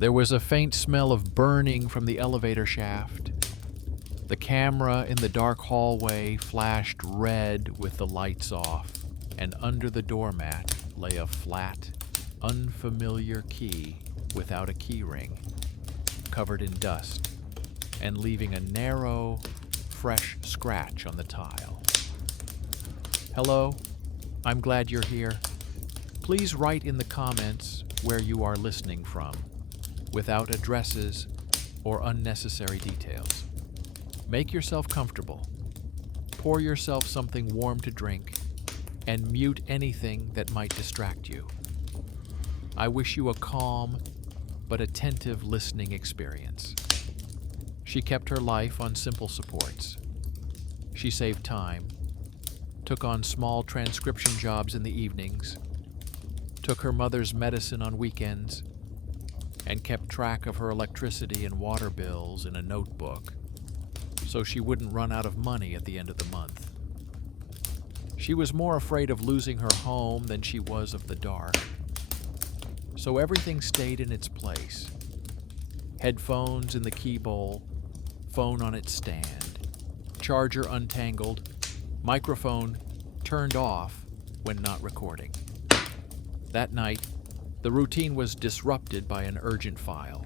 There was a faint smell of burning from the elevator shaft. The camera in the dark hallway flashed red with the lights off, and under the doormat lay a flat, unfamiliar key without a key ring, covered in dust, and leaving a narrow, fresh scratch on the tile. Hello, I'm glad you're here. Please write in the comments where you are listening from, without addresses or unnecessary details. Make yourself comfortable. Pour yourself something warm to drink, and mute anything that might distract you. I wish you a calm but attentive listening experience. She kept her life on simple supports. She saved time, took on small transcription jobs in the evenings, took her mother's medicine on weekends, and kept track of her electricity and water bills in a notebook so she wouldn't run out of money at the end of the month. She was more afraid of losing her home than she was of the dark, so everything stayed in its place. Headphones in the key bowl, phone on its stand, charger untangled, microphone turned off when not recording. That night, the routine was disrupted by an urgent file.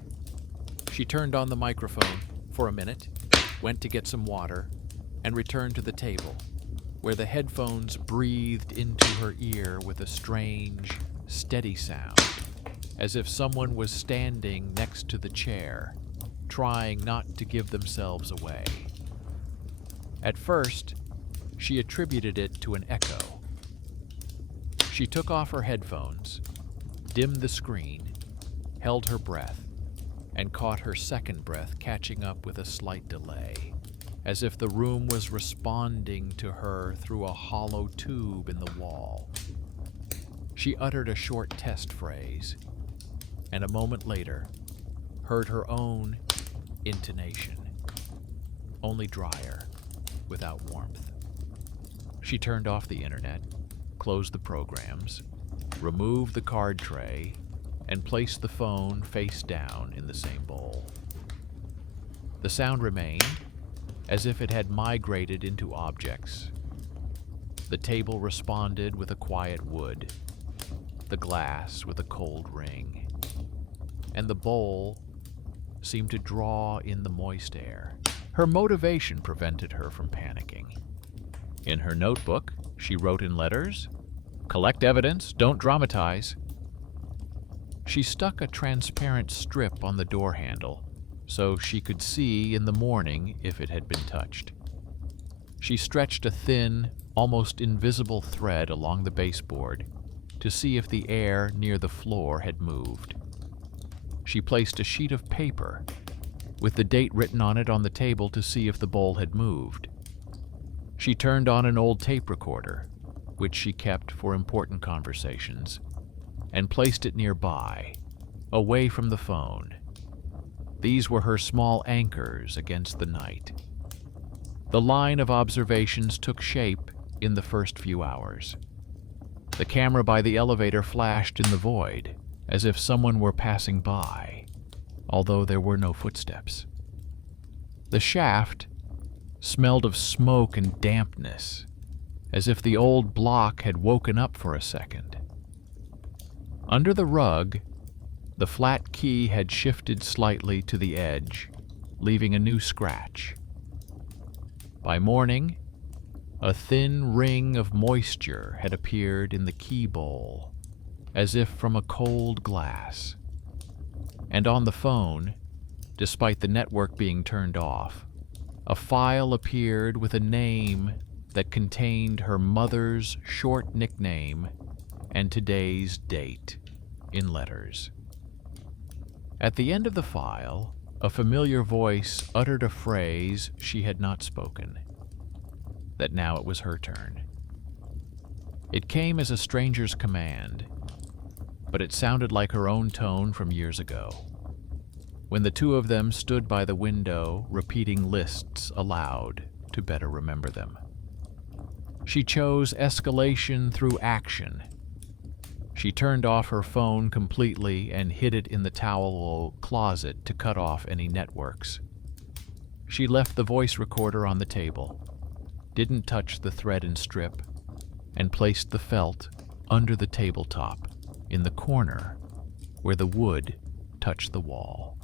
She turned on the microphone for a minute, went to get some water, and returned to the table, where the headphones breathed into her ear with a strange, steady sound, as if someone was standing next to the chair, trying not to give themselves away. At first, she attributed it to an echo. She took off her headphones, dimmed the screen, held her breath, and caught her second breath catching up with a slight delay, as if the room was responding to her through a hollow tube in the wall. She uttered a short test phrase, and a moment later, heard her own intonation, only drier, without warmth. She turned off the internet, closed the programs, removed the card tray, and placed the phone face down in the same bowl. The sound remained, as if it had migrated into objects. The table responded with a quiet wood, the glass with a cold ring, and the bowl seemed to draw in the moist air. Her motivation prevented her from panicking. In her notebook, she wrote in letters, "Collect evidence, don't dramatize." She stuck a transparent strip on the door handle so she could see in the morning if it had been touched. She stretched a thin, almost invisible thread along the baseboard to see if the air near the floor had moved. She placed a sheet of paper with the date written on it on the table to see if the bowl had moved. She turned on an old tape recorder, which she kept for important conversations, and placed it nearby, away from the phone. These were her small anchors against the night. The line of observations took shape in the first few hours. The camera by the elevator flashed in the void, as if someone were passing by, although there were no footsteps. The shaft smelled of smoke and dampness, as if the old block had woken up for a second. Under the rug, the flat key had shifted slightly to the edge, leaving a new scratch. By morning, a thin ring of moisture had appeared in the key bowl, as if from a cold glass. And on the phone, despite the network being turned off, a file appeared with a name that contained her mother's short nickname and today's date in letters. At the end of the file, a familiar voice uttered a phrase she had not spoken, that now it was her turn. It came as a stranger's command, but it sounded like her own tone from years ago, when the two of them stood by the window repeating lists aloud to better remember them. She chose escalation through action. She turned off her phone completely and hid it in the towel closet to cut off any networks. She left the voice recorder on the table, didn't touch the thread and strip, and placed the felt under the tabletop in the corner where the wood touched the wall.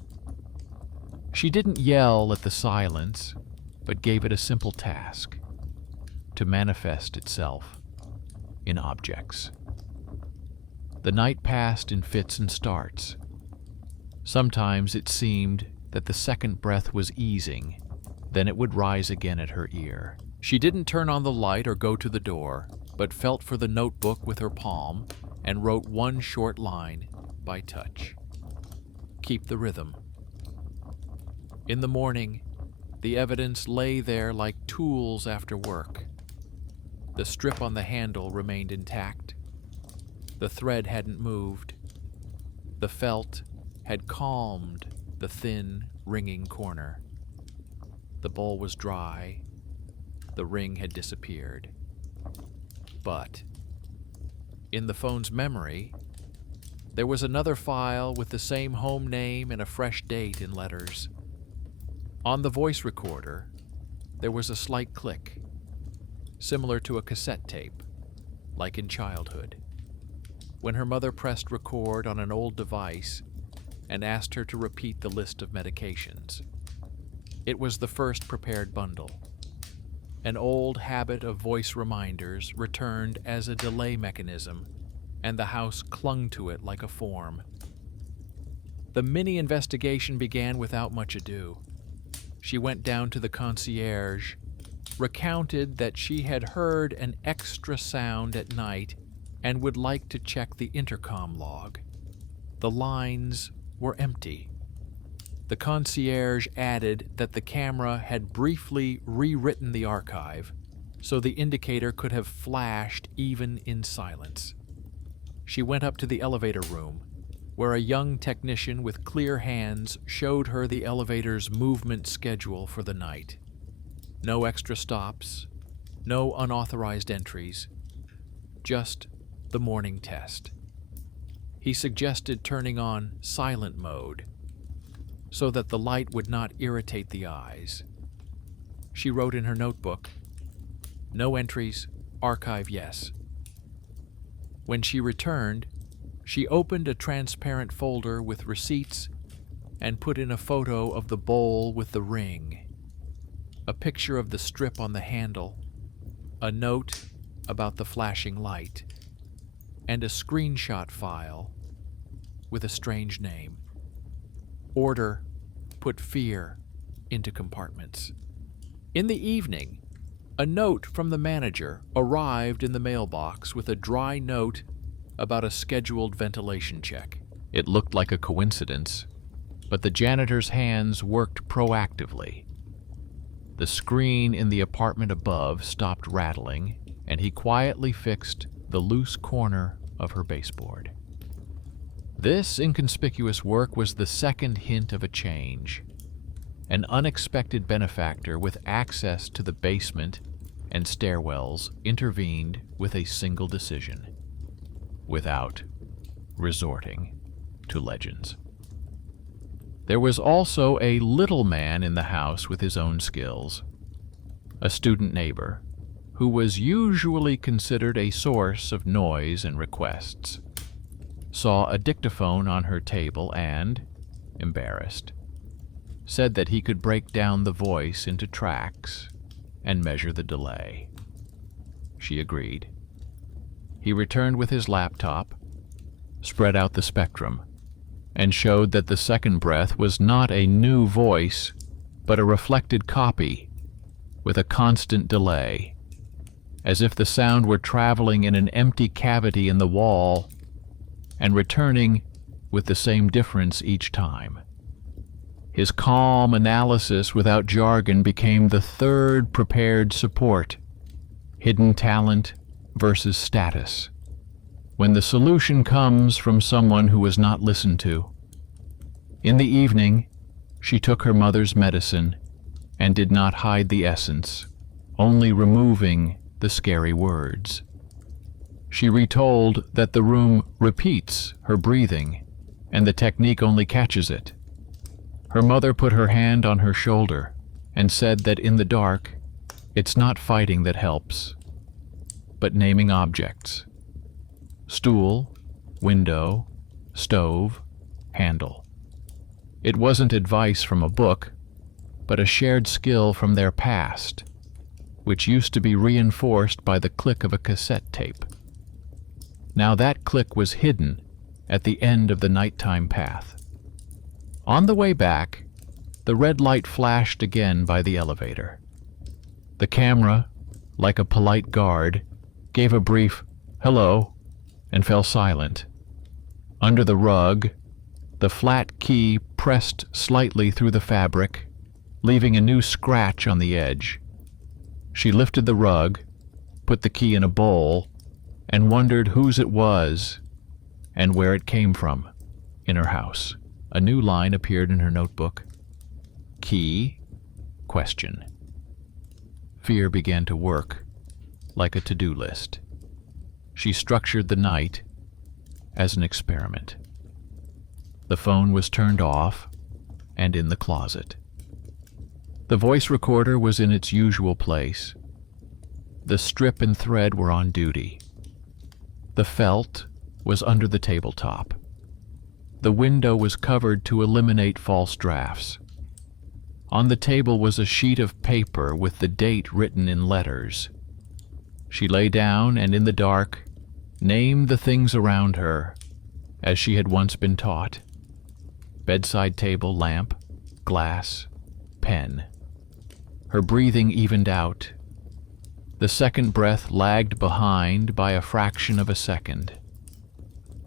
She didn't yell at the silence, but gave it a simple task: to manifest itself in objects. The night passed in fits and starts. Sometimes it seemed that the second breath was easing, then it would rise again at her ear. She didn't turn on the light or go to the door, but felt for the notebook with her palm and wrote one short line by touch: keep the rhythm. In the morning, the evidence lay there like tools after work. The strip on the handle remained intact. The thread hadn't moved. The felt had calmed the thin, ringing corner. The bowl was dry. The ring had disappeared. But in the phone's memory, there was another file with the same home name and a fresh date in letters. On the voice recorder, there was a slight click, similar to a cassette tape, like in childhood, when her mother pressed record on an old device and asked her to repeat the list of medications. It was the first prepared bundle. An old habit of voice reminders returned as a delay mechanism, and the house clung to it like a form. The mini-investigation began without much ado. She went down to the concierge, recounted that she had heard an extra sound at night and would like to check the intercom log. The lines were empty. The concierge added that the camera had briefly rewritten the archive, so the indicator could have flashed even in silence. She went up to the elevator room, where a young technician with clear hands showed her the elevator's movement schedule for the night. No extra stops, no unauthorized entries, just the morning test. He suggested turning on silent mode so that the light would not irritate the eyes. She wrote in her notebook, "No entries, archive yes." When she returned, she opened a transparent folder with receipts and put in a photo of the bowl with the ring, a picture of the strip on the handle, a note about the flashing light, and a screenshot file with a strange name. Order put fear into compartments. In the evening, a note from the manager arrived in the mailbox with a dry note about a scheduled ventilation check. It looked like a coincidence, but the janitor's hands worked proactively. The screen in the apartment above stopped rattling, and he quietly fixed the loose corner of her baseboard. This inconspicuous work was the second hint of a change. An unexpected benefactor with access to the basement and stairwells intervened with a single decision, without resorting to legends. There was also a little man in the house with his own skills, a student neighbor, who was usually considered a source of noise and requests, saw a dictaphone on her table and, embarrassed, said that he could break down the voice into tracks and measure the delay. She agreed. He returned with his laptop, spread out the spectrum, and showed that the second breath was not a new voice, but a reflected copy with a constant delay, as if the sound were traveling in an empty cavity in the wall and returning with the same difference each time. His calm analysis without jargon became the third prepared support: hidden talent versus status. When the solution comes from someone who was not listened to. In the evening, she took her mother's medicine and did not hide the essence, only removing the scary words. She retold that the room repeats her breathing, and the technique only catches it. Her mother put her hand on her shoulder and said that in the dark, it's not fighting that helps, but naming objects. Stool, window, stove, handle. It wasn't advice from a book, but a shared skill from their past, which used to be reinforced by the click of a cassette tape. Now that click was hidden at the end of the nighttime path. On the way back, the red light flashed again by the elevator. The camera, like a polite guard, gave a brief "hello" and fell silent. Under the rug, the flat key pressed slightly through the fabric, leaving a new scratch on the edge. She lifted the rug, put the key in a bowl, and wondered whose it was and where it came from in her house. A new line appeared in her notebook. Key? Question. Fear began to work, like a to-do list. She structured the night as an experiment. The phone was turned off and in the closet. The voice recorder was in its usual place. The strip and thread were on duty. The felt was under the tabletop. The window was covered to eliminate false drafts. On the table was a sheet of paper with the date written in letters. She lay down and in the dark named the things around her, as she had once been taught. Bedside table, lamp, glass, pen. Her breathing evened out. The second breath lagged behind by a fraction of a second,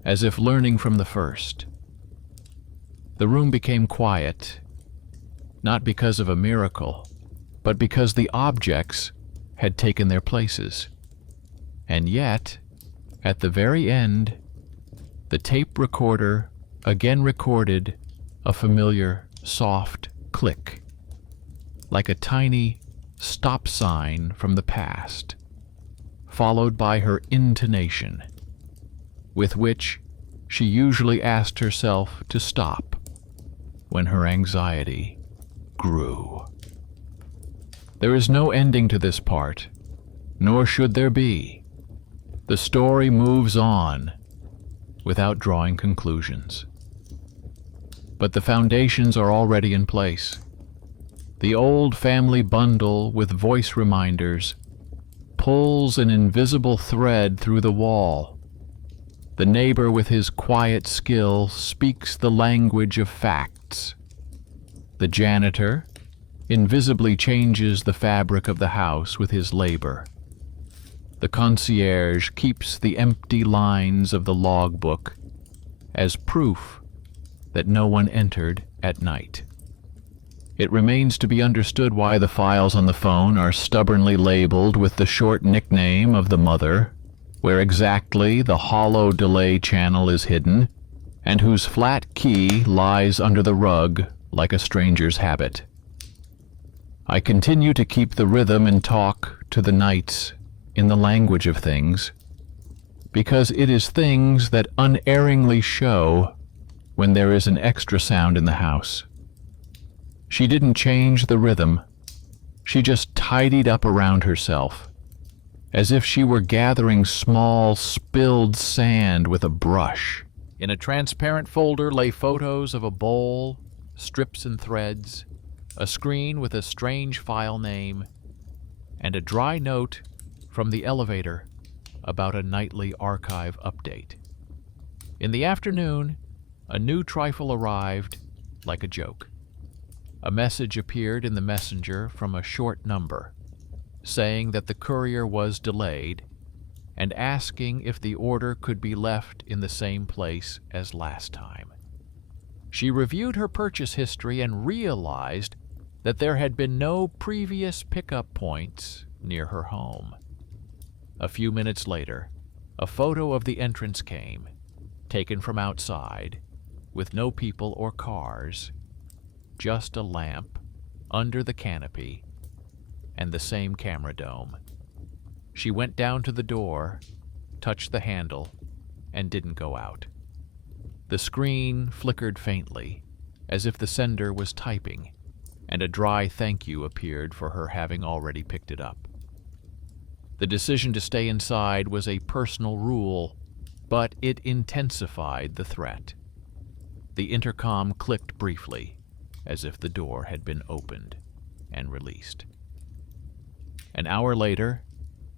as if learning from the first. The room became quiet, not because of a miracle, but because the objects had taken their places. And yet, at the very end, the tape recorder again recorded a familiar, soft click, like a tiny stop sign from the past, followed by her intonation, with which she usually asked herself to stop when her anxiety grew. There is no ending to this part, nor should there be. The story moves on without drawing conclusions. But the foundations are already in place. The old family bundle with voice reminders pulls an invisible thread through the wall. The neighbor with his quiet skill speaks the language of facts. The janitor invisibly changes the fabric of the house with his labor. The concierge keeps the empty lines of the logbook as proof that no one entered at night. It remains to be understood why the files on the phone are stubbornly labeled with the short nickname of the mother, where exactly the hollow delay channel is hidden, and whose flat key lies under the rug like a stranger's habit. I continue to keep the rhythm and talk to the nights in the language of things, because it is things that unerringly show when there is an extra sound in the house. She didn't change the rhythm. She just tidied up around herself, as if she were gathering small, spilled sand with a brush. In a transparent folder lay photos of a bowl, strips and threads, a screen with a strange file name, and a dry note from the elevator about a nightly archive update. In the afternoon, a new trifle arrived like a joke. A message appeared in the messenger from a short number, saying that the courier was delayed and asking if the order could be left in the same place as last time. She reviewed her purchase history and realized that there had been no previous pickup points near her home. A few minutes later, a photo of the entrance came, taken from outside, with no people or cars, just a lamp under the canopy and the same camera dome. She went down to the door, touched the handle and didn't go out. The screen flickered faintly, as if the sender was typing, and a dry thank you appeared for her having already picked it up. The decision to stay inside was a personal rule, but it intensified the threat. The intercom clicked briefly, as if the door had been opened and released. An hour later,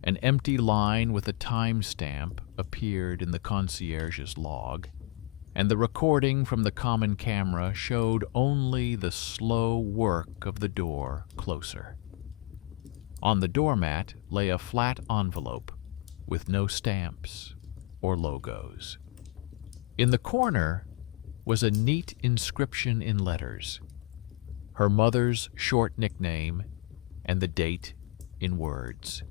an empty line with a timestamp appeared in the concierge's log, and the recording from the common camera showed only the slow work of the door closer. On the doormat lay a flat envelope with no stamps or logos. In the corner was a neat inscription in letters, her mother's short nickname, and the date in words.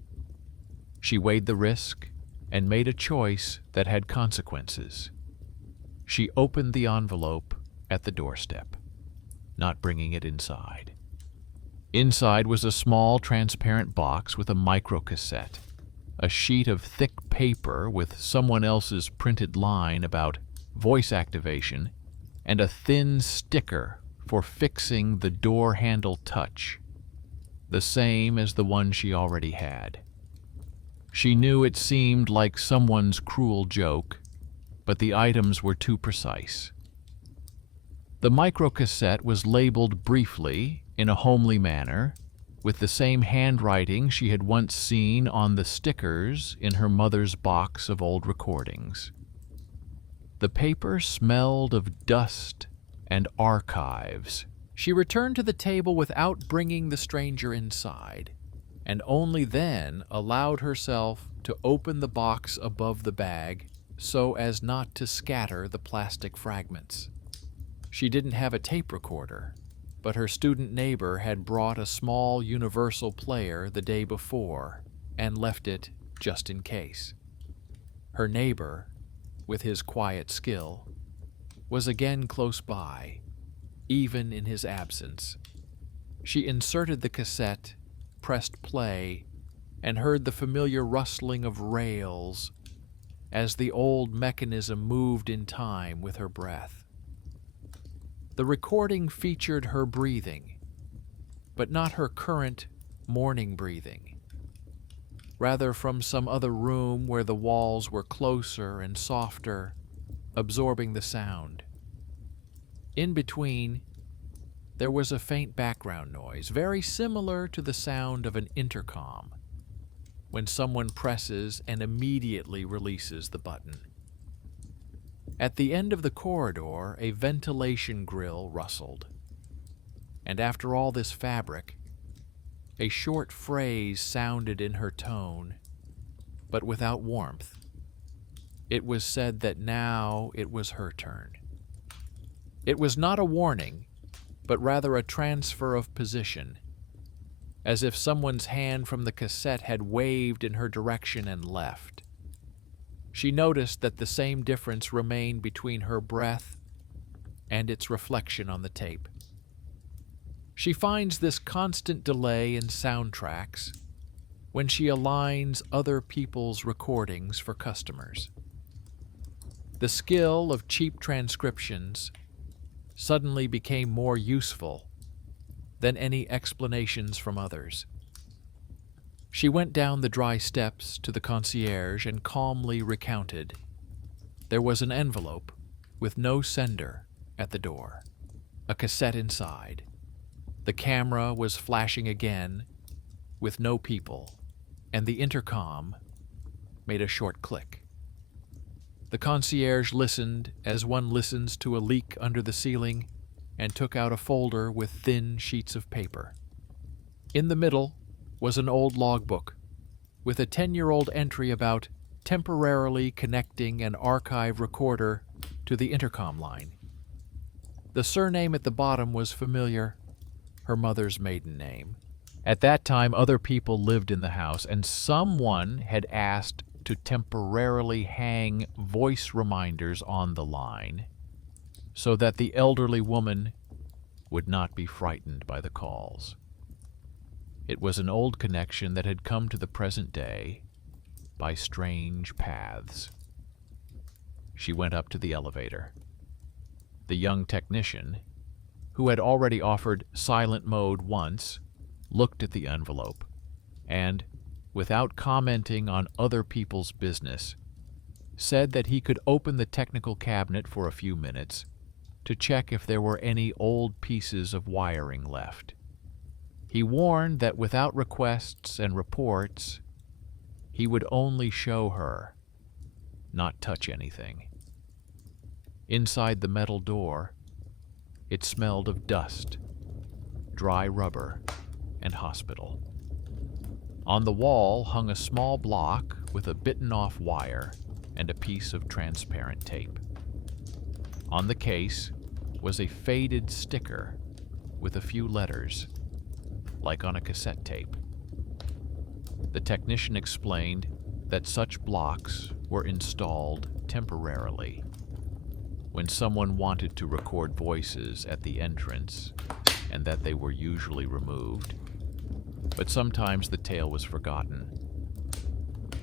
She weighed the risk and made a choice that had consequences. She opened the envelope at the doorstep, not bringing it inside. Inside was a small transparent box with a microcassette, a sheet of thick paper with someone else's printed line about voice activation, and a thin sticker for fixing the door handle touch, the same as the one she already had. She knew it seemed like someone's cruel joke, but the items were too precise. The microcassette was labeled briefly in a homely manner, with the same handwriting she had once seen on the stickers in her mother's box of old recordings. The paper smelled of dust and archives. She returned to the table without bringing the stranger inside, and only then allowed herself to open the box above the bag so as not to scatter the plastic fragments. She didn't have a tape recorder, but her student neighbor had brought a small universal player the day before and left it just in case. Her neighbor, with his quiet skill, was again close by, even in his absence. She inserted the cassette, pressed play, and heard the familiar rustling of rails as the old mechanism moved in time with her breath. The recording featured her breathing, but not her current morning breathing. Rather from some other room where the walls were closer and softer, absorbing the sound. In between, there was a faint background noise, very similar to the sound of an intercom, when someone presses and immediately releases the button. At the end of the corridor, a ventilation grill rustled. And after all this fabric, a short phrase sounded in her tone, but without warmth. It was said that now it was her turn. It was not a warning, but rather a transfer of position, as if someone's hand from the cassette had waved in her direction and left. She noticed that the same difference remained between her breath and its reflection on the tape. She finds this constant delay in soundtracks when she aligns other people's recordings for customers. The skill of cheap transcriptions suddenly became more useful than any explanations from others. She went down the dry steps to the concierge and calmly recounted. There was an envelope with no sender at the door, a cassette inside. The camera was flashing again with no people, and the intercom made a short click. The concierge listened as one listens to a leak under the ceiling and took out a folder with thin sheets of paper. In the middle was an old logbook with a 10-year-old entry about temporarily connecting an archive recorder to the intercom line. The surname at the bottom was familiar, her mother's maiden name. At that time, other people lived in the house, and someone had asked to temporarily hang voice reminders on the line so that the elderly woman would not be frightened by the calls. It was an old connection that had come to the present day, by strange paths. She went up to the elevator. The young technician, who had already offered silent mode once, looked at the envelope and, without commenting on other people's business, said that he could open the technical cabinet for a few minutes to check if there were any old pieces of wiring left. He warned that without requests and reports, he would only show her, not touch anything. Inside the metal door, it smelled of dust, dry rubber, and hospital. On the wall hung a small block with a bitten-off wire and a piece of transparent tape. On the case was a faded sticker with a few letters, like on a cassette tape. The technician explained that such blocks were installed temporarily when someone wanted to record voices at the entrance, and that they were usually removed, but sometimes the tale was forgotten.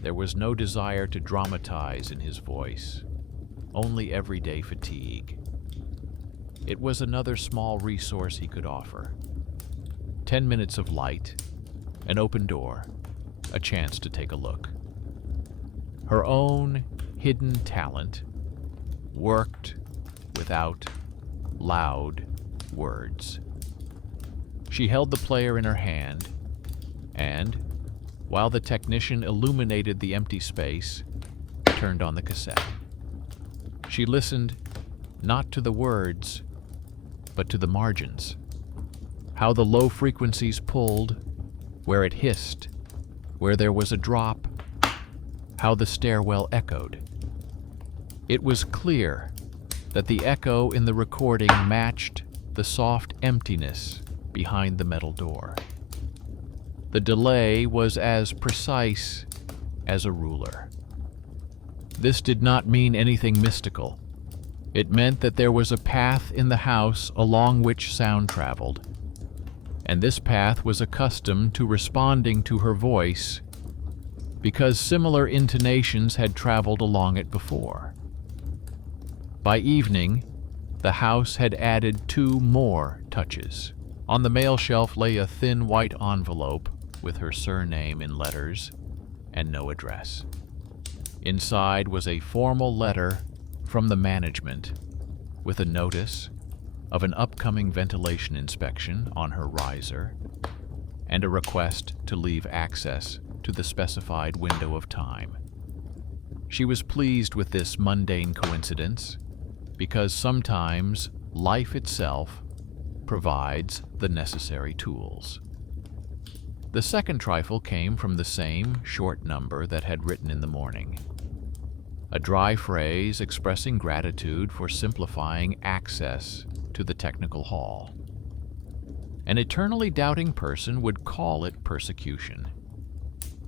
There was no desire to dramatize in his voice, only everyday fatigue. It was another small resource he could offer. 10 minutes of light, an open door, a chance to take a look. Her own hidden talent worked without loud words. She held the player in her hand, and, while the technician illuminated the empty space, turned on the cassette. She listened not to the words, but to the margins. How the low frequencies pulled, where it hissed, where there was a drop, how the stairwell echoed. It was clear that the echo in the recording matched the soft emptiness behind the metal door. The delay was as precise as a ruler. This did not mean anything mystical. It meant that there was a path in the house along which sound traveled, and this path was accustomed to responding to her voice because similar intonations had traveled along it before. By evening, the house had added 2 more touches. On the mail shelf lay a thin white envelope with her surname in letters and no address. Inside was a formal letter from the management with a notice of an upcoming ventilation inspection on her riser and a request to leave access to the specified window of time. She was pleased with this mundane coincidence because sometimes life itself provides the necessary tools. The second trifle came from the same short number that had written in the morning. A dry phrase expressing gratitude for simplifying access to the technical hall. An eternally doubting person would call it persecution,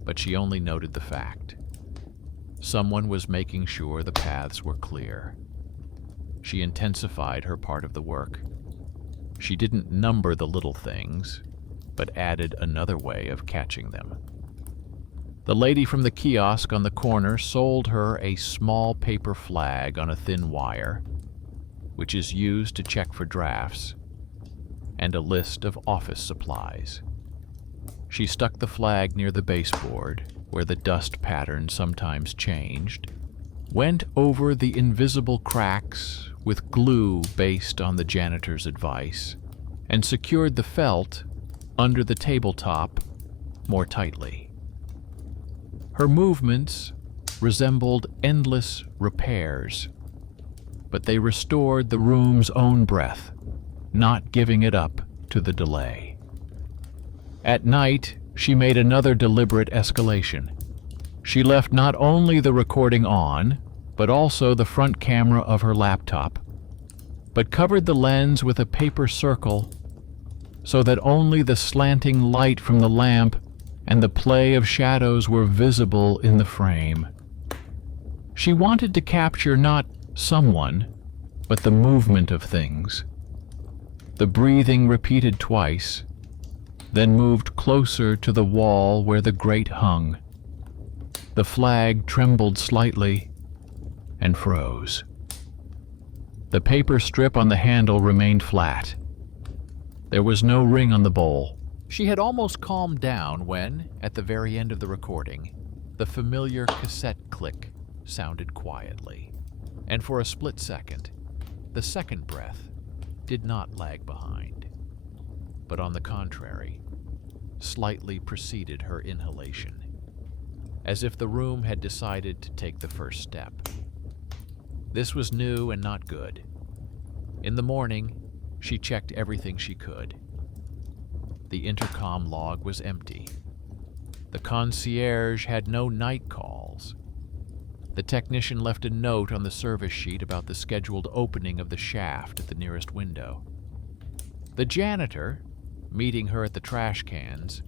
but she only noted the fact. Someone was making sure the paths were clear. She intensified her part of the work. She didn't number the little things, but added another way of catching them. The lady from the kiosk on the corner sold her a small paper flag on a thin wire, which is used to check for drafts, and a list of office supplies. She stuck the flag near the baseboard, where the dust pattern sometimes changed, went over the invisible cracks with glue based on the janitor's advice, and secured the felt under the tabletop more tightly. Her movements resembled endless repairs, but they restored the room's own breath, not giving it up to the delay. At night, she made another deliberate escalation. She left not only the recording on, but also the front camera of her laptop, but covered the lens with a paper circle so that only the slanting light from the lamp and the play of shadows were visible in the frame. She wanted to capture not someone, but the movement of things. The breathing repeated twice, then moved closer to the wall where the grate hung. The flag trembled slightly and froze. The paper strip on the handle remained flat. There was no ring on the bowl. She had almost calmed down when, at the very end of the recording, the familiar cassette click sounded quietly. And for a split second, the second breath did not lag behind, but on the contrary, slightly preceded her inhalation, as if the room had decided to take the first step. This was new and not good. In the morning, she checked everything she could. The intercom log was empty. The concierge had no night calls. The technician left a note on the service sheet about the scheduled opening of the shaft at the nearest window. The janitor, meeting her at the trash cans,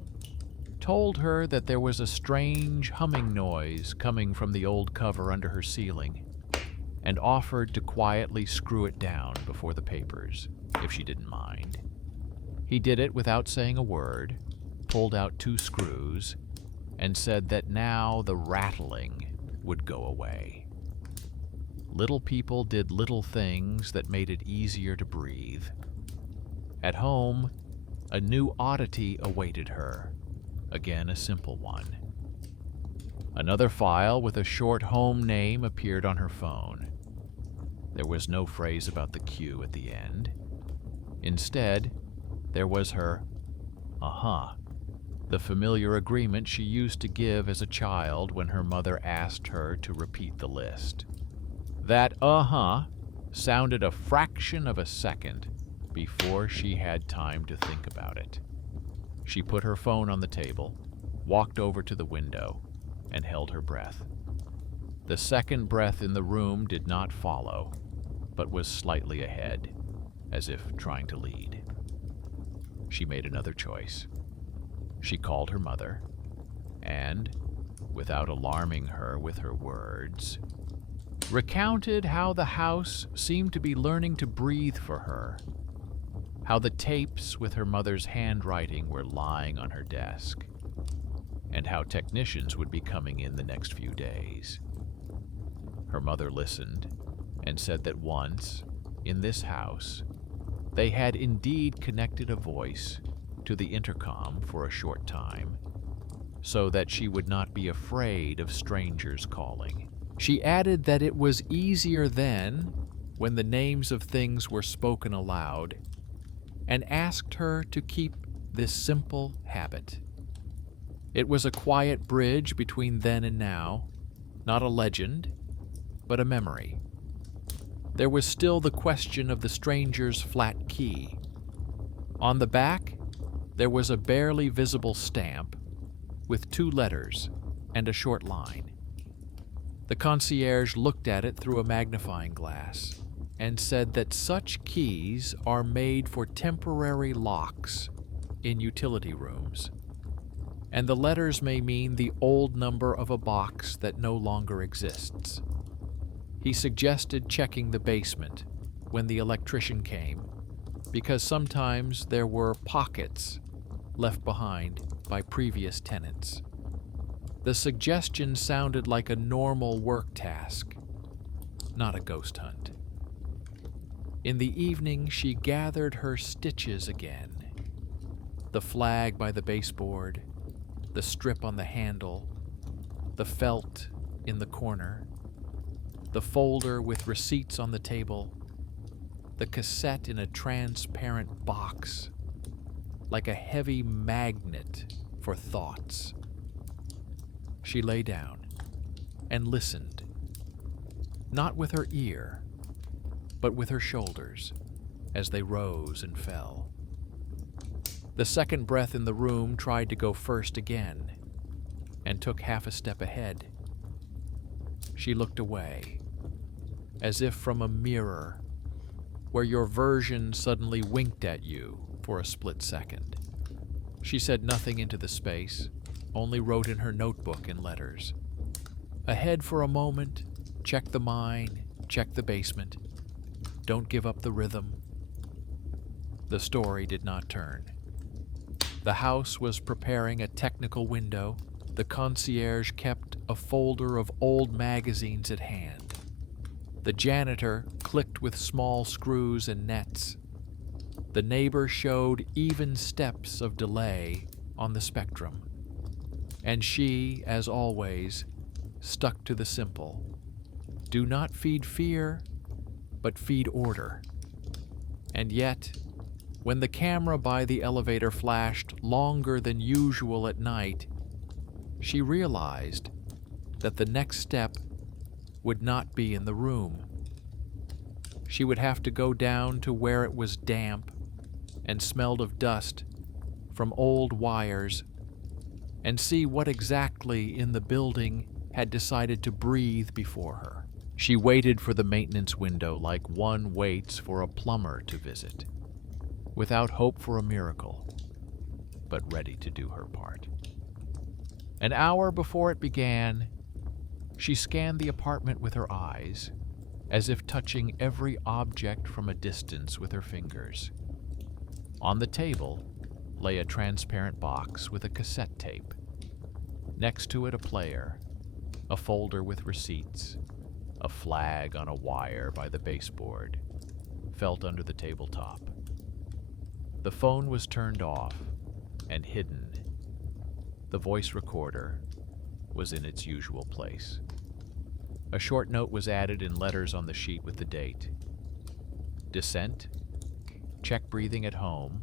told her that there was a strange humming noise coming from the old cover under her ceiling, and offered to quietly screw it down before the papers, if she didn't mind. He did it without saying a word, pulled out 2 screws, and said that now the rattling would go away. Little people did little things that made it easier to breathe. At home, a new oddity awaited her, again a simple one. Another file with a short home name appeared on her phone. There was no phrase about the Q at the end. Instead, there was her the familiar agreement she used to give as a child when her mother asked her to repeat the list. That sounded a fraction of a second before she had time to think about it. She put her phone on the table, walked over to the window, and held her breath. The second breath in the room did not follow, but was slightly ahead, as if trying to lead. She made another choice. She called her mother, and, without alarming her with her words, recounted how the house seemed to be learning to breathe for her, how the tapes with her mother's handwriting were lying on her desk, and how technicians would be coming in the next few days. Her mother listened and said that once, in this house, they had indeed connected a voice to the intercom for a short time, so that she would not be afraid of strangers calling. She added that it was easier then, when the names of things were spoken aloud, and asked her to keep this simple habit. It was a quiet bridge between then and now, not a legend, but a memory. There was still the question of the stranger's flat key. On the back, there was a barely visible stamp with 2 letters and a short line. The concierge looked at it through a magnifying glass and said that such keys are made for temporary locks in utility rooms, and the letters may mean the old number of a box that no longer exists. He suggested checking the basement when the electrician came, because sometimes there were pockets left behind by previous tenants. The suggestion sounded like a normal work task, not a ghost hunt. In the evening, she gathered her stitches again. The flag by the baseboard, the strip on the handle, the felt in the corner, the folder with receipts on the table, the cassette in a transparent box, like a heavy magnet for thoughts. She lay down and listened, not with her ear, but with her shoulders as they rose and fell. The second breath in the room tried to go first again and took half a step ahead. She looked away, as if from a mirror where your version suddenly winked at you for a split second. She said nothing into the space, only wrote in her notebook in letters. Ahead for a moment, check the mine, check the basement. Don't give up the rhythm. The story did not turn. The house was preparing a technical window, The concierge kept a folder of old magazines at hand. The janitor clicked with small screws and nets. The neighbor showed even steps of delay on the spectrum. And she, as always, stuck to the simple. Do not feed fear, but feed order. And yet, when the camera by the elevator flashed longer than usual at night, she realized that the next step would not be in the room. She would have to go down to where it was damp and smelled of dust from old wires and see what exactly in the building had decided to breathe before her. She waited for the maintenance window like one waits for a plumber to visit, without hope for a miracle, but ready to do her part. An hour before it began, she scanned the apartment with her eyes, as if touching every object from a distance with her fingers. On the table lay a transparent box with a cassette tape. Next to it, a player, a folder with receipts, a flag on a wire by the baseboard, felt under the tabletop. The phone was turned off and hidden. The voice recorder was in its usual place. A short note was added in letters on the sheet with the date. Descent. Check breathing at home.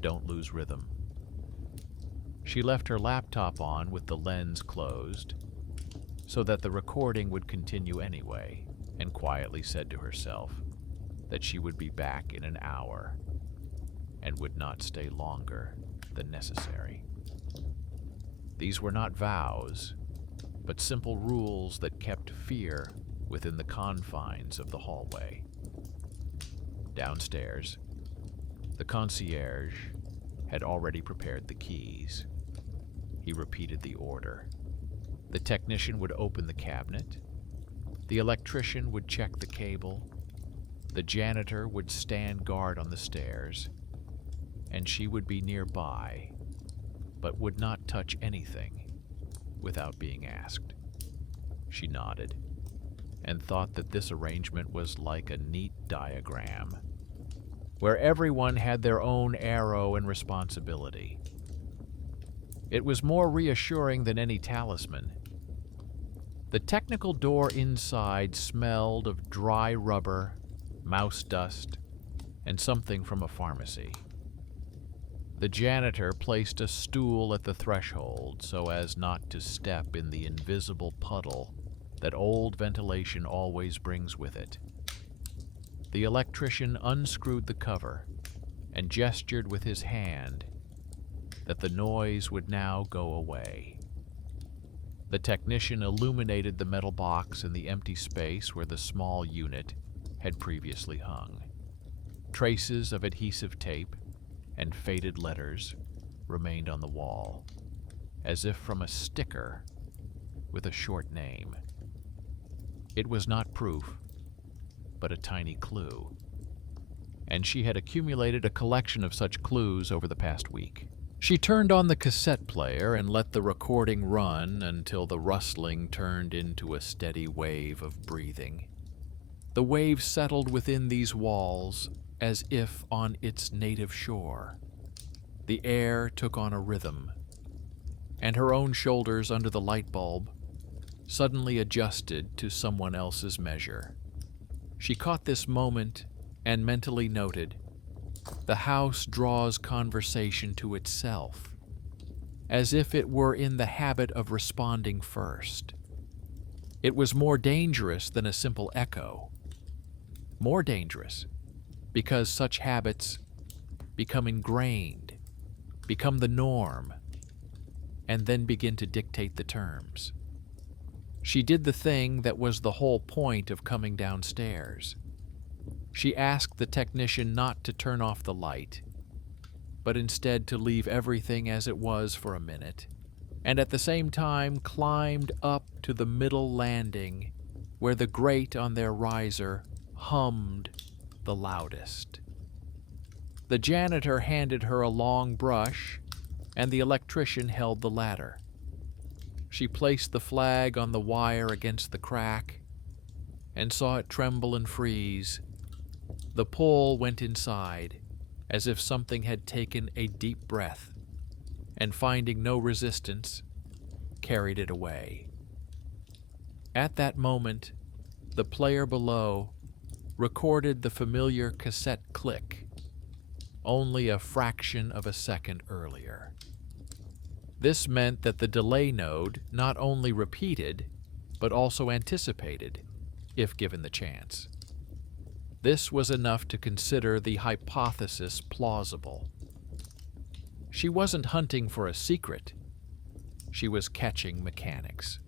Don't lose rhythm. She left her laptop on with the lens closed so that the recording would continue anyway, and quietly said to herself that she would be back in an hour and would not stay longer than necessary. These were not vows, but simple rules that kept fear within the confines of the hallway. Downstairs, the concierge had already prepared the keys. He repeated the order. The technician would open the cabinet. The electrician would check the cable. The janitor would stand guard on the stairs. And she would be nearby, but would not touch anything without being asked. She nodded and thought that this arrangement was like a neat diagram, where everyone had their own arrow and responsibility. It was more reassuring than any talisman. The technical door inside smelled of dry rubber, mouse dust, and something from a pharmacy. The janitor placed a stool at the threshold so as not to step in the invisible puddle that old ventilation always brings with it. The electrician unscrewed the cover and gestured with his hand that the noise would now go away. The technician illuminated the metal box in the empty space where the small unit had previously hung. Traces of adhesive tape and faded letters remained on the wall, as if from a sticker with a short name. It was not proof, but a tiny clue, and she had accumulated a collection of such clues over the past week. She turned on the cassette player and let the recording run until the rustling turned into a steady wave of breathing. The wave settled within these walls as if on its native shore. The air took on a rhythm, and her own shoulders under the light bulb suddenly adjusted to someone else's measure. She caught this moment and mentally noted, the house draws conversation to itself, as if it were in the habit of responding first. It was more dangerous than a simple echo. More dangerous, because such habits become ingrained, become the norm, and then begin to dictate the terms. She did the thing that was the whole point of coming downstairs. She asked the technician not to turn off the light, but instead to leave everything as it was for a minute, and at the same time climbed up to the middle landing where the grate on their riser hummed the loudest. The janitor handed her a long brush, and the electrician held the ladder. She placed the flag on the wire against the crack and saw it tremble and freeze. The pole went inside, as if something had taken a deep breath, and finding no resistance, carried it away. At that moment, the player below recorded the familiar cassette click, only a fraction of a second earlier. This meant that the delay node not only repeated, but also anticipated, if given the chance. This was enough to consider the hypothesis plausible. She wasn't hunting for a secret. She was catching mechanics.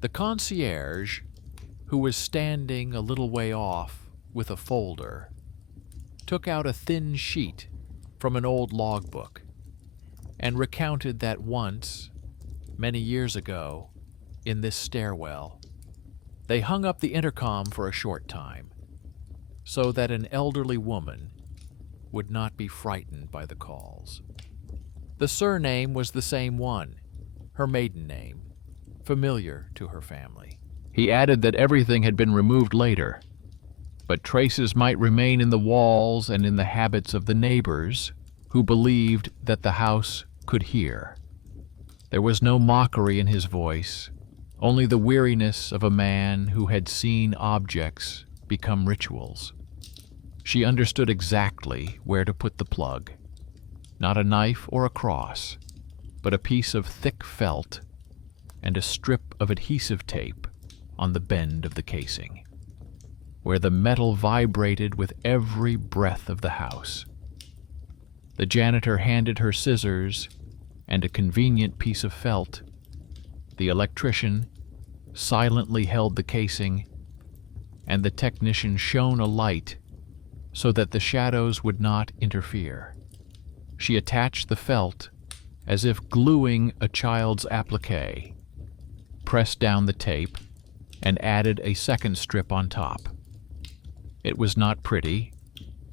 The concierge, who was standing a little way off with a folder, took out a thin sheet from an old logbook and recounted that once, many years ago, in this stairwell, they hung up the intercom for a short time so that an elderly woman would not be frightened by the calls. The surname was the same one, her maiden name, familiar to her family. He added that everything had been removed later, but traces might remain in the walls and in the habits of the neighbors who believed that the house could hear. There was no mockery in his voice, only the weariness of a man who had seen objects become rituals. She understood exactly where to put the plug. Not a knife or a cross, but a piece of thick felt and a strip of adhesive tape on the bend of the casing, where the metal vibrated with every breath of the house. The janitor handed her scissors and a convenient piece of felt. The electrician silently held the casing, and the technician shone a light so that the shadows would not interfere. She attached the felt as if gluing a child's applique, pressed down the tape, and added a second strip on top. It was not pretty,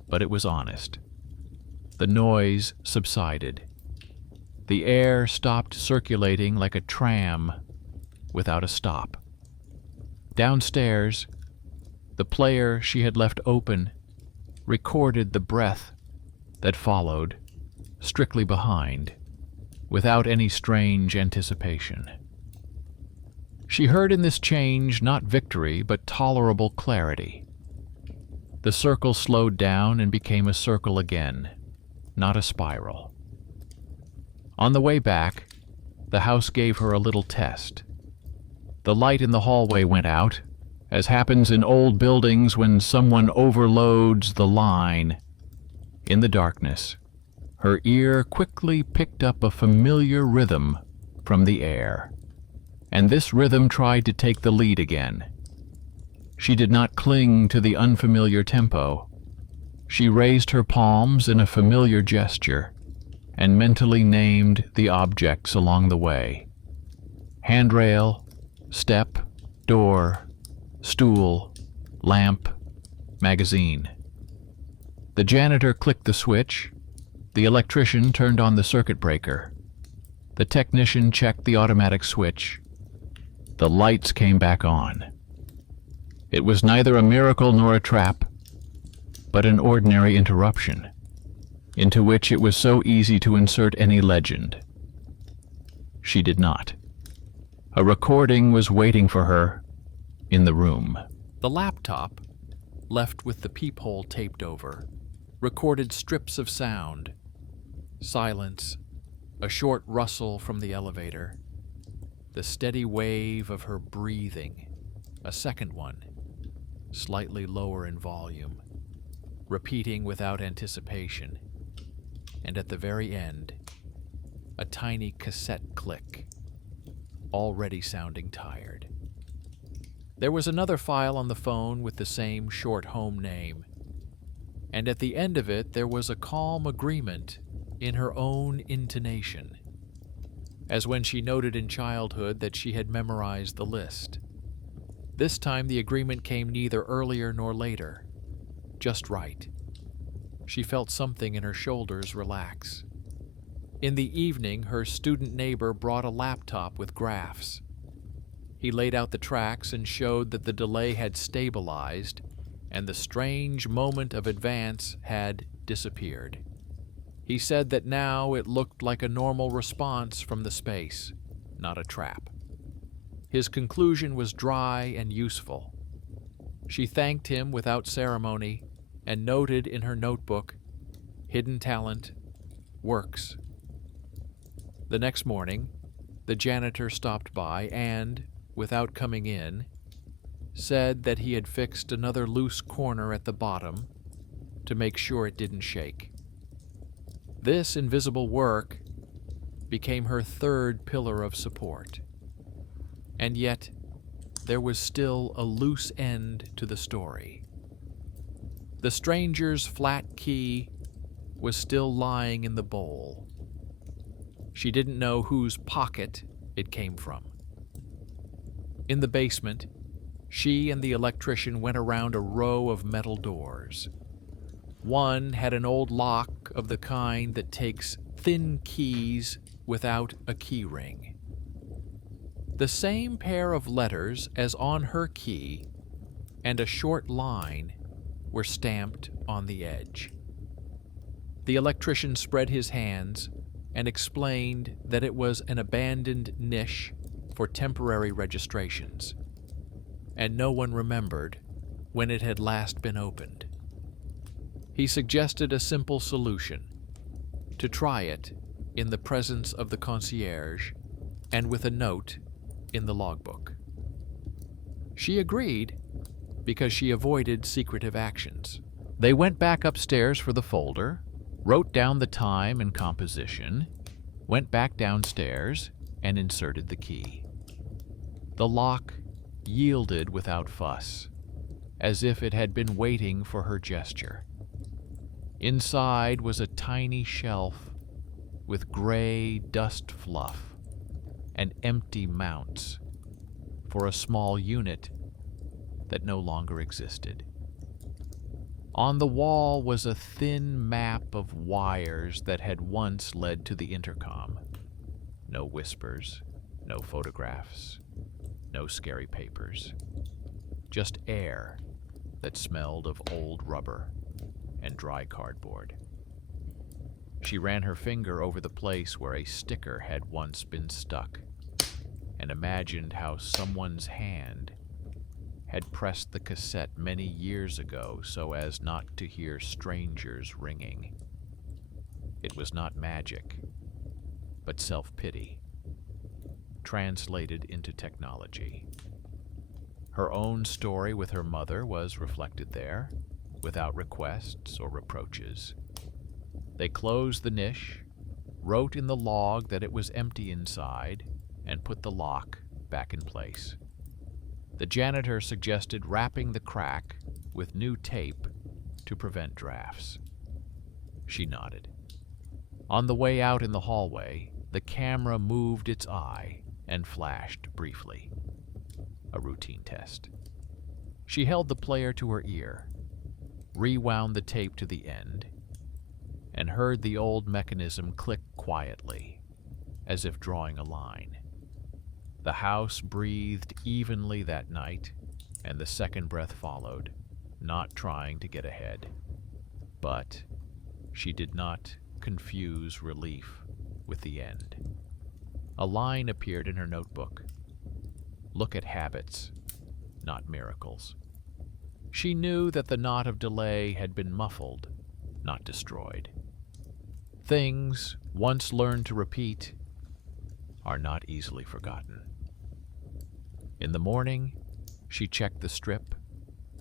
but it was honest. The noise subsided. The air stopped circulating like a tram without a stop. Downstairs, the player she had left open recorded the breath that followed, strictly behind, without any strange anticipation. She heard in this change not victory, but tolerable clarity. The circle slowed down and became a circle again, not a spiral. On the way back, the house gave her a little test. The light in the hallway went out, as happens in old buildings when someone overloads the line. In the darkness, her ear quickly picked up a familiar rhythm from the air, and this rhythm tried to take the lead again. She did not cling to the unfamiliar tempo. She raised her palms in a familiar gesture and mentally named the objects along the way: handrail, step, door, stool, lamp, magazine. The janitor clicked the switch. The electrician turned on the circuit breaker. The technician checked the automatic switch. The lights came back on. It was neither a miracle nor a trap, but an ordinary interruption, into which it was so easy to insert any legend. She did not. A recording was waiting for her in the room. The laptop, left with the peephole taped over, recorded strips of sound: silence, a short rustle from the elevator, the steady wave of her breathing, a second one, slightly lower in volume, repeating without anticipation, and at the very end, a tiny cassette click, already sounding tired. There was another file on the phone with the same short home name, and at the end of it there was a calm agreement in her own intonation, as when she noted in childhood that she had memorized the list. This time the agreement came neither earlier nor later, just right. She felt something in her shoulders relax. In the evening, her student neighbor brought a laptop with graphs. He laid out the tracks and showed that the delay had stabilized and the strange moment of advance had disappeared. He said that now it looked like a normal response from the space, not a trap. His conclusion was dry and useful. She thanked him without ceremony and noted in her notebook, "Hidden talent works." The next morning, the janitor stopped by and, without coming in, said that he had fixed another loose corner at the bottom to make sure it didn't shake. This invisible work became her third pillar of support. And yet, there was still a loose end to the story. The stranger's flat key was still lying in the bowl. She didn't know whose pocket it came from. In the basement, she and the electrician went around a row of metal doors. One had an old lock of the kind that takes thin keys without a key ring. The same pair of letters as on her key and a short line were stamped on the edge. The electrician spread his hands and explained that it was an abandoned niche for temporary registrations, and no one remembered when it had last been opened. He suggested a simple solution: to try it in the presence of the concierge and with a note in the logbook. She agreed because she avoided secretive actions. They went back upstairs for the folder, wrote down the time and composition, went back downstairs, and inserted the key. The lock yielded without fuss, as if it had been waiting for her gesture. Inside was a tiny shelf with gray dust fluff and empty mounts for a small unit that no longer existed. On the wall was a thin map of wires that had once led to the intercom. No whispers, no photographs, no scary papers. Just air that smelled of old rubber and dry cardboard. She ran her finger over the place where a sticker had once been stuck and imagined how someone's hand had pressed the cassette many years ago so as not to hear strangers ringing. It was not magic, but self-pity, translated into technology. Her own story with her mother was reflected there, without requests or reproaches. They closed the niche, wrote in the log that it was empty inside, and put the lock back in place. The janitor suggested wrapping the crack with new tape to prevent drafts. She nodded. On the way out in the hallway, the camera moved its eye and flashed briefly. A routine test. She held the player to her ear, rewound the tape to the end, and heard the old mechanism click quietly, as if drawing a line. The house breathed evenly that night, and the second breath followed, not trying to get ahead. But she did not confuse relief with the end. A line appeared in her notebook. Look at habits, not miracles. She knew that the knot of delay had been muffled, not destroyed. Things, once learned to repeat, are not easily forgotten. In the morning, she checked the strip,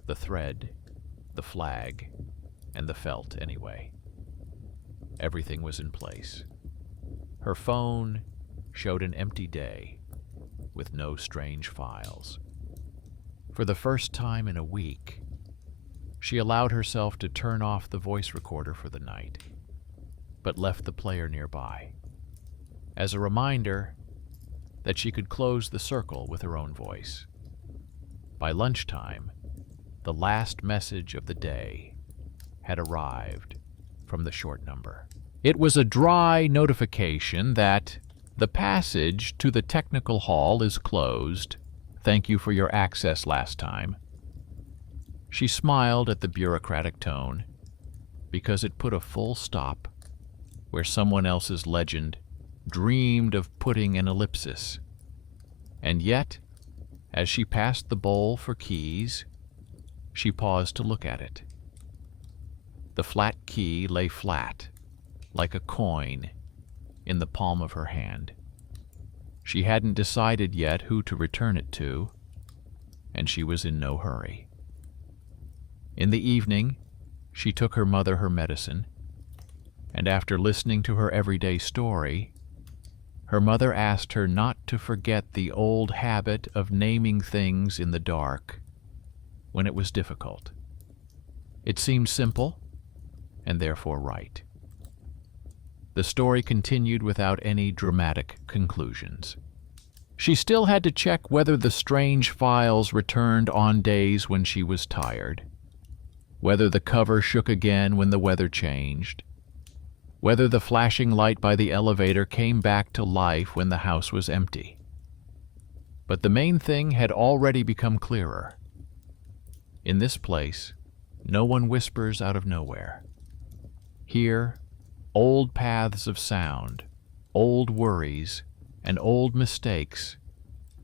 the thread, the flag, and the felt anyway. Everything was in place. Her phone showed an empty day with no strange files. For the first time in a week, she allowed herself to turn off the voice recorder for the night, but left the player nearby, as a reminder that she could close the circle with her own voice. By lunchtime, the last message of the day had arrived from the short number. It was a dry notification that the passage to the technical hall is closed. Thank you for your access last time. She smiled at the bureaucratic tone because it put a full stop where someone else's legend dreamed of putting an ellipsis. And yet, as she passed the bowl for keys, she paused to look at it. The flat key lay flat, like a coin, in the palm of her hand. She hadn't decided yet who to return it to, and she was in no hurry. In the evening, she took her mother her medicine, and after listening to her everyday story, her mother asked her not to forget the old habit of naming things in the dark when it was difficult. It seemed simple, and therefore right. The story continued without any dramatic conclusions. She still had to check whether the strange files returned on days when she was tired, whether the cover shook again when the weather changed, whether the flashing light by the elevator came back to life when the house was empty. But the main thing had already become clearer. In this place, no one whispers out of nowhere. Here, old paths of sound, old worries, and old mistakes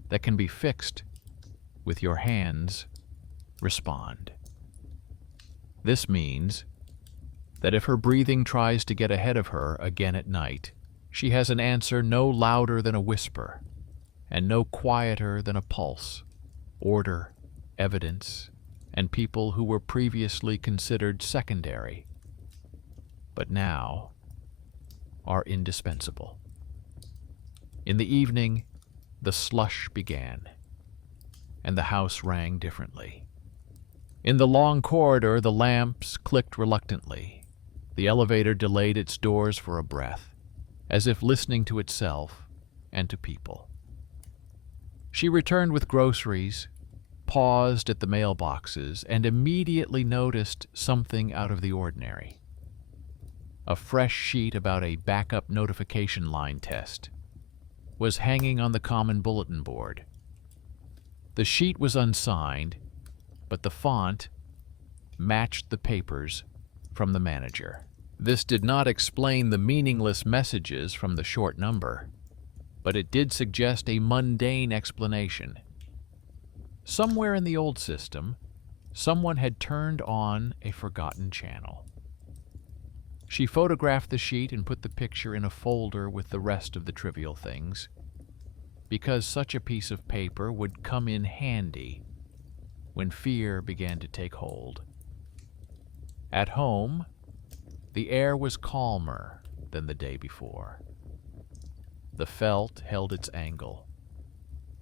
that can be fixed with your hands respond. This means that if her breathing tries to get ahead of her again at night, she has an answer no louder than a whisper, and no quieter than a pulse, order, evidence, and people who were previously considered secondary, but now are indispensable. In the evening, the slush began, and the house rang differently. In the long corridor, the lamps clicked reluctantly. The elevator delayed its doors for a breath, as if listening to itself and to people. She returned with groceries, paused at the mailboxes, and immediately noticed something out of the ordinary. A fresh sheet about a backup notification line test was hanging on the common bulletin board. The sheet was unsigned, but the font matched the papers from the manager. This did not explain the meaningless messages from the short number, but it did suggest a mundane explanation. Somewhere in the old system, someone had turned on a forgotten channel. She photographed the sheet and put the picture in a folder with the rest of the trivial things, because such a piece of paper would come in handy when fear began to take hold. At home, the air was calmer than the day before. The felt held its angle.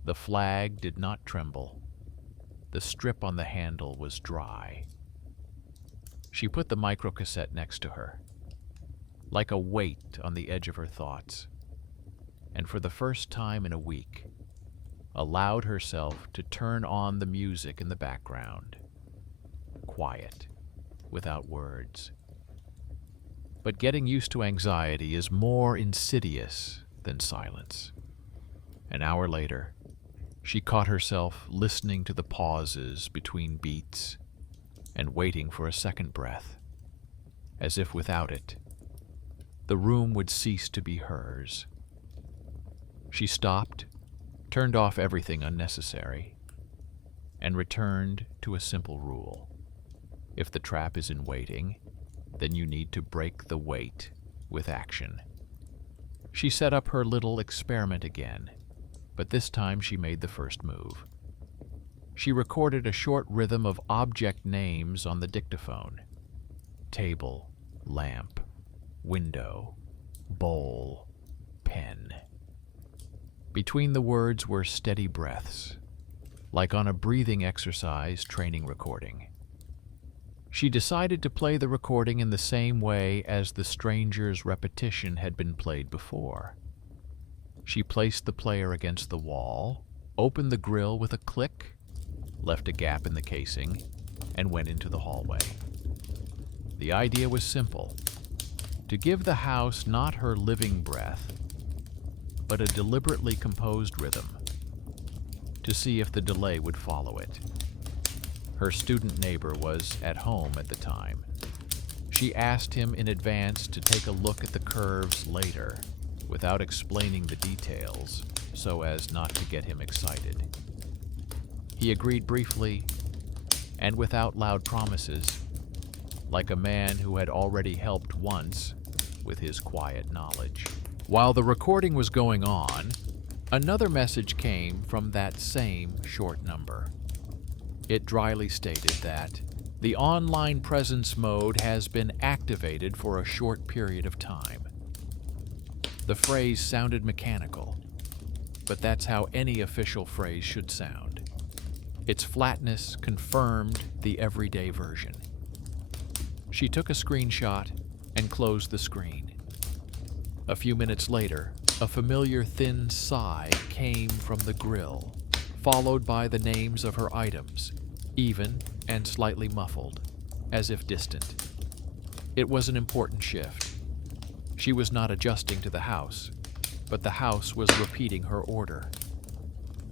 The flag did not tremble. The strip on the handle was dry. She put the microcassette next to her, like a weight on the edge of her thoughts, and for the first time in a week, allowed herself to turn on the music in the background, quiet, without words. But getting used to anxiety is more insidious than silence. An hour later, she caught herself listening to the pauses between beats and waiting for a second breath, as if without it, the room would cease to be hers. She stopped, turned off everything unnecessary, and returned to a simple rule. If the trap is in waiting, then you need to break the wait with action. She set up her little experiment again, but this time she made the first move. She recorded a short rhythm of object names on the dictaphone. Table, lamp, window, bowl, pen. Between the words were steady breaths, like on a breathing exercise training recording. She decided to play the recording in the same way as the stranger's repetition had been played before. She placed the player against the wall, opened the grill with a click, left a gap in the casing, and went into the hallway. The idea was simple. to give the house not her living breath, but a deliberately composed rhythm, to see if the delay would follow it. Her student neighbor was at home at the time. She asked him in advance to take a look at the curves later, without explaining the details, so as not to get him excited. He agreed briefly, and without loud promises, like a man who had already helped once with his quiet knowledge. While the recording was going on, another message came from that same short number. It dryly stated that the online presence mode has been activated for a short period of time. The phrase sounded mechanical, but that's how any official phrase should sound. Its flatness confirmed the everyday version. She took a screenshot and closed the screen. A few minutes later, a familiar thin sigh came from the grill, followed by the names of her items, even and slightly muffled, as if distant. It was an important shift. She was not adjusting to the house, but the house was repeating her order.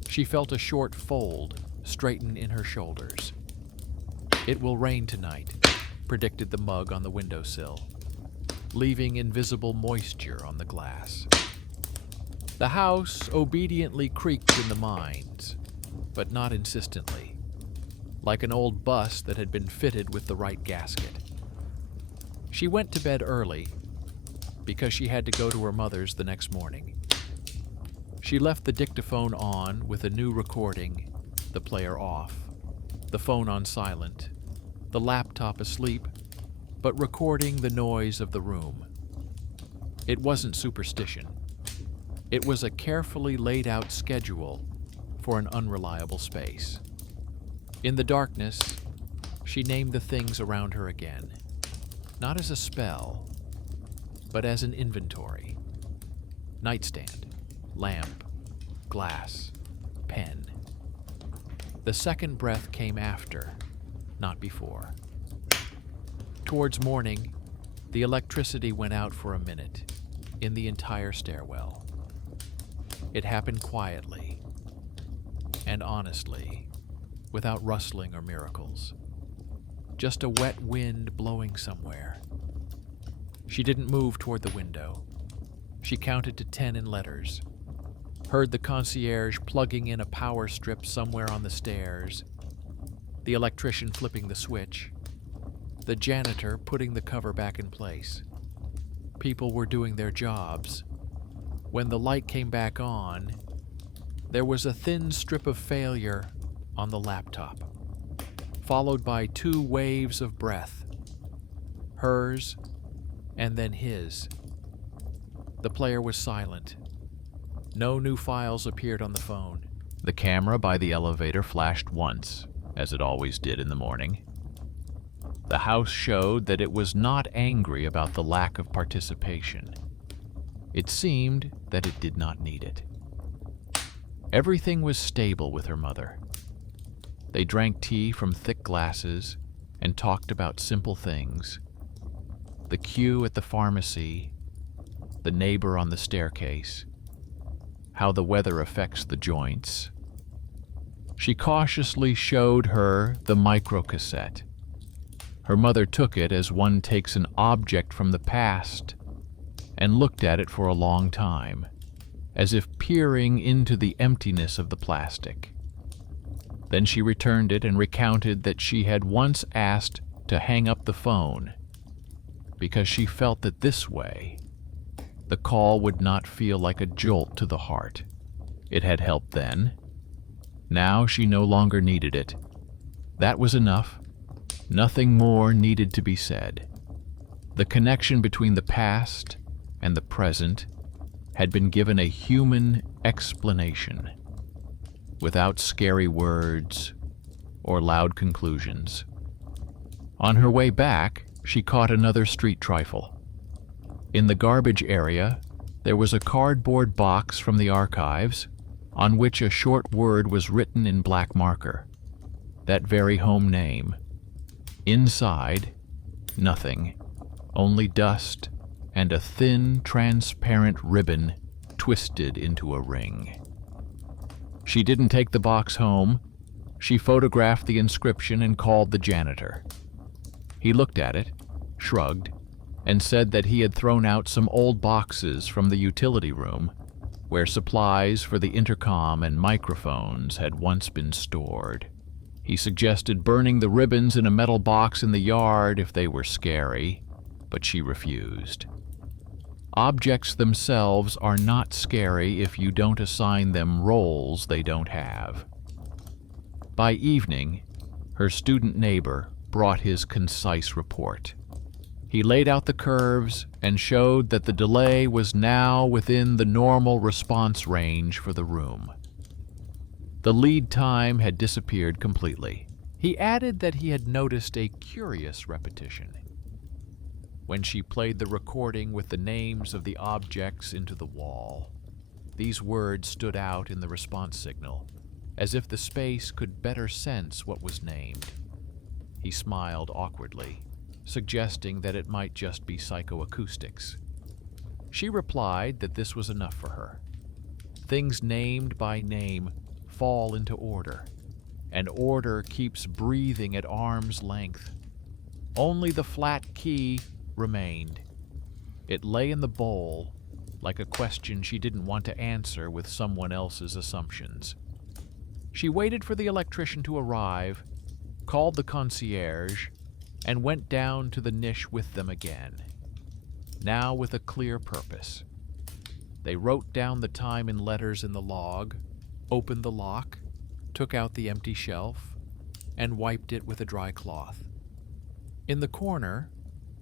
She felt a short fold straighten in her shoulders. "It will rain tonight," predicted the mug on the windowsill, leaving invisible moisture on the glass. The house obediently creaked in the mines, but not insistently, like an old bus that had been fitted with the right gasket. She went to bed early because she had to go to her mother's the next morning. She left the dictaphone on with a new recording, the player off, the phone on silent, the laptop asleep, but recording the noise of the room. It wasn't superstition. It was a carefully laid out schedule for an unreliable space. In the darkness, she named the things around her again, not as a spell, but as an inventory. Nightstand, lamp, glass, pen. The second breath came after, not before. Towards morning, the electricity went out for a minute in the entire stairwell. It happened quietly and honestly, without rustling or miracles. Just a wet wind blowing somewhere. She didn't move toward the window. She counted to 10 in letters, heard the concierge plugging in a power strip somewhere on the stairs, the electrician flipping the switch, the janitor putting the cover back in place. People were doing their jobs. When the light came back on, there was a thin strip of failure on the laptop, followed by 2 waves of breath, hers and then his. The player was silent. No new files appeared on the phone. The camera by the elevator flashed once, as it always did in the morning. The house showed that it was not angry about the lack of participation. It seemed that it did not need it. Everything was stable with her mother. They drank tea from thick glasses and talked about simple things. The queue at the pharmacy, the neighbor on the staircase, how the weather affects the joints. She cautiously showed her the microcassette. Her mother took it as one takes an object from the past and looked at it for a long time, as if peering into the emptiness of the plastic. Then she returned it and recounted that she had once asked to hang up the phone because she felt that this way the call would not feel like a jolt to the heart. It had helped then. Now she no longer needed it. That was enough. Nothing more needed to be said. The connection between the past and the present had been given a human explanation, without scary words or loud conclusions. On her way back, she caught another street trifle. In the garbage area, there was a cardboard box from the archives on which a short word was written in black marker, that very home name. Inside, nothing, only dust and a thin, transparent ribbon twisted into a ring. She didn't take the box home. She photographed the inscription and called the janitor. He looked at it, shrugged, and said that he had thrown out some old boxes from the utility room where supplies for the intercom and microphones had once been stored. He suggested burning the ribbons in a metal box in the yard if they were scary, but she refused. Objects themselves are not scary if you don't assign them roles they don't have. By evening, her student neighbor brought his concise report. He laid out the curves and showed that the delay was now within the normal response range for the room. The lead time had disappeared completely. He added that he had noticed a curious repetition. When she played the recording with the names of the objects into the wall, these words stood out in the response signal, as if the space could better sense what was named. He smiled awkwardly, suggesting that it might just be psychoacoustics. She replied that this was enough for her. Things named by name fall into order, and order keeps breathing at arm's length. Only the flat key remained. It lay in the bowl, like a question she didn't want to answer with someone else's assumptions. She waited for the electrician to arrive, called the concierge, and went down to the niche with them again, now with a clear purpose. They wrote down the time in letters in the log, opened the lock, took out the empty shelf, and wiped it with a dry cloth. In the corner,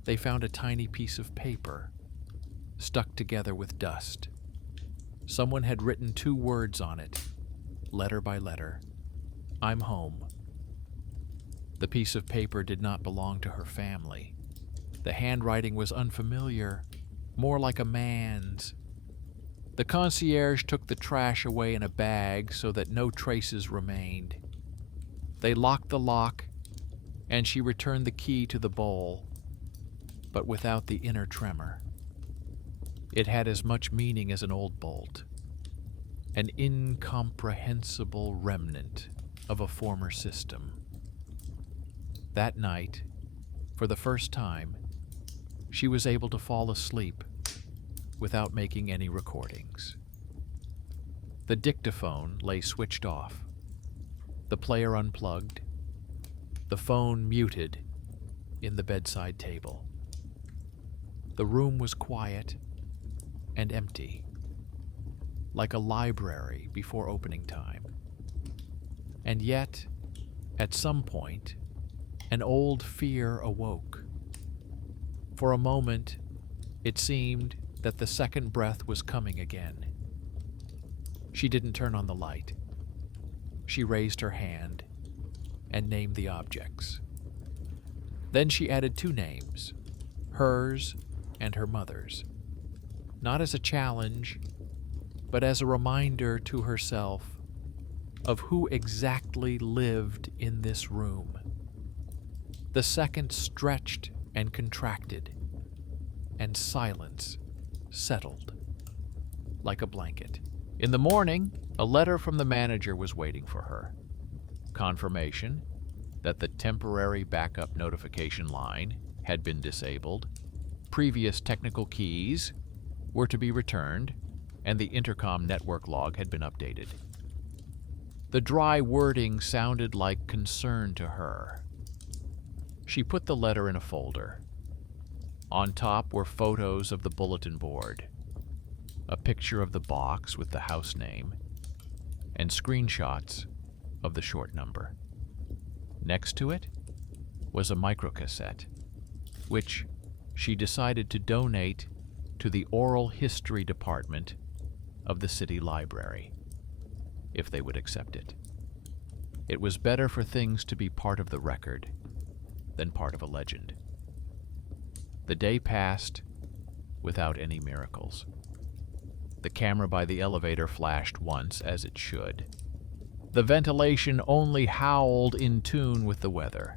they found a tiny piece of paper, stuck together with dust. Someone had written 2 words on it, letter by letter. "I'm home." The piece of paper did not belong to her family. The handwriting was unfamiliar, more like a man's. The concierge took the trash away in a bag so that no traces remained. They locked the lock, and she returned the key to the bowl, but without the inner tremor. It had as much meaning as an old bolt, an incomprehensible remnant of a former system. That night, for the first time, she was able to fall asleep without making any recordings. The dictaphone lay switched off, the player unplugged, the phone muted in the bedside table. The room was quiet and empty, like a library before opening time. And yet, at some point, an old fear awoke. For a moment, it seemed that the second breath was coming again. She didn't turn on the light. She raised her hand and named the objects. Then she added 2 names, hers and her mother's, not as a challenge, but as a reminder to herself of who exactly lived in this room. The second stretched and contracted, and silence settled like a blanket. In the morning, a letter from the manager was waiting for her. Confirmation that the temporary backup notification line had been disabled, previous technical keys were to be returned, and the intercom network log had been updated. The dry wording sounded like concern to her. She put the letter in a folder. On top were photos of the bulletin board, a picture of the box with the house name, and screenshots of the short number. Next to it was a microcassette, which she decided to donate to the oral history department of the city library, if they would accept it. It was better for things to be part of the record than part of a legend. The day passed without any miracles. The camera by the elevator flashed once, as it should. The ventilation only howled in tune with the weather.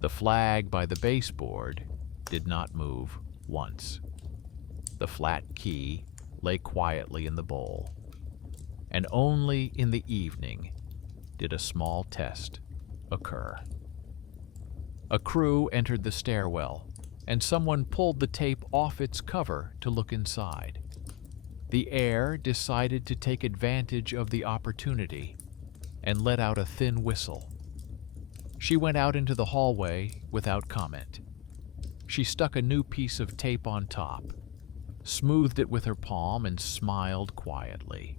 The flag by the baseboard did not move once. The flat key lay quietly in the bowl, and only in the evening did a small test occur. A crew entered the stairwell, and someone pulled the tape off its cover to look inside. The heir decided to take advantage of the opportunity and let out a thin whistle. She went out into the hallway without comment. She stuck a new piece of tape on top, smoothed it with her palm, and smiled quietly.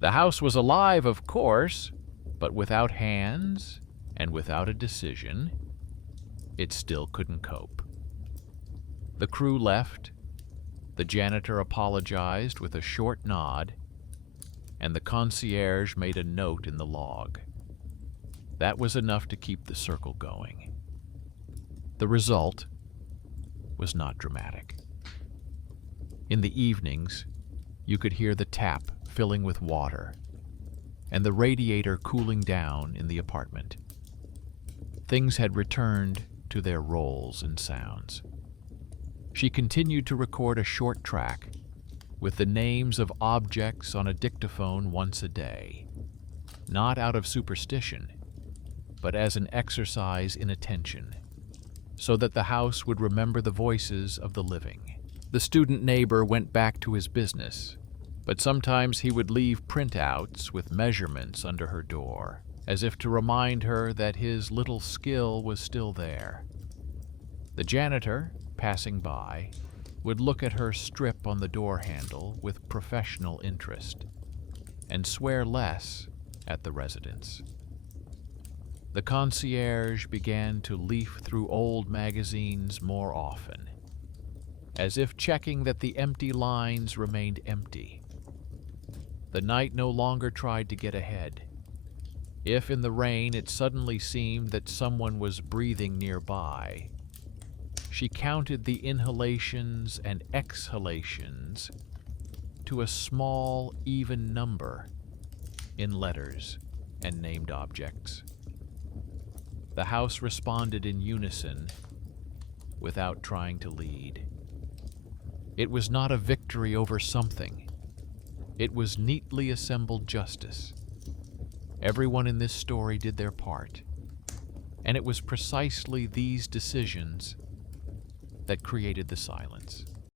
The house was alive, of course, but without hands and without a decision, it still couldn't cope. The crew left, the janitor apologized with a short nod, and the concierge made a note in the log. That was enough to keep the circle going. The result was not dramatic. In the evenings, you could hear the tap filling with water and the radiator cooling down in the apartment. Things had returned to their roles and sounds. She continued to record a short track with the names of objects on a dictaphone once a day, not out of superstition, but as an exercise in attention, so that the house would remember the voices of the living. The student neighbor went back to his business, but sometimes he would leave printouts with measurements under her door, as if to remind her that his little skill was still there. The janitor, passing by, would look at her strip on the door handle with professional interest and swear less at the residents. The concierge began to leaf through old magazines more often, as if checking that the empty lines remained empty. The night no longer tried to get ahead. If in the rain it suddenly seemed that someone was breathing nearby, she counted the inhalations and exhalations to a small, even number in letters and named objects. The house responded in unison without trying to lead. It was not a victory over something. It was neatly assembled justice. Everyone in this story did their part, and it was precisely these decisions that created the silence.